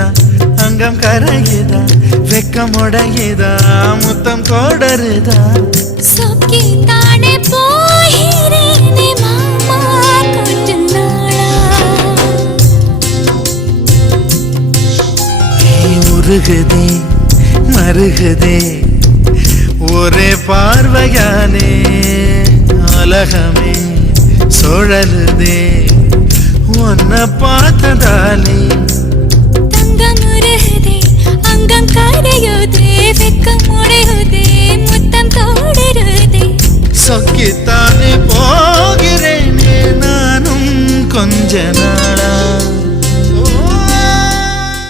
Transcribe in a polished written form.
நனையுதா அங்கம் கரையுதா வெக்கம் உடையுதா முத்தம் கோடருதா சொக்கி தானே போகிறேனே மாமா கொஞ்ச நாளா உருகுதே மருகுதே ஒரே பார்வையானே அலகமே சுழலுதே உன்னை பார்த்ததாலே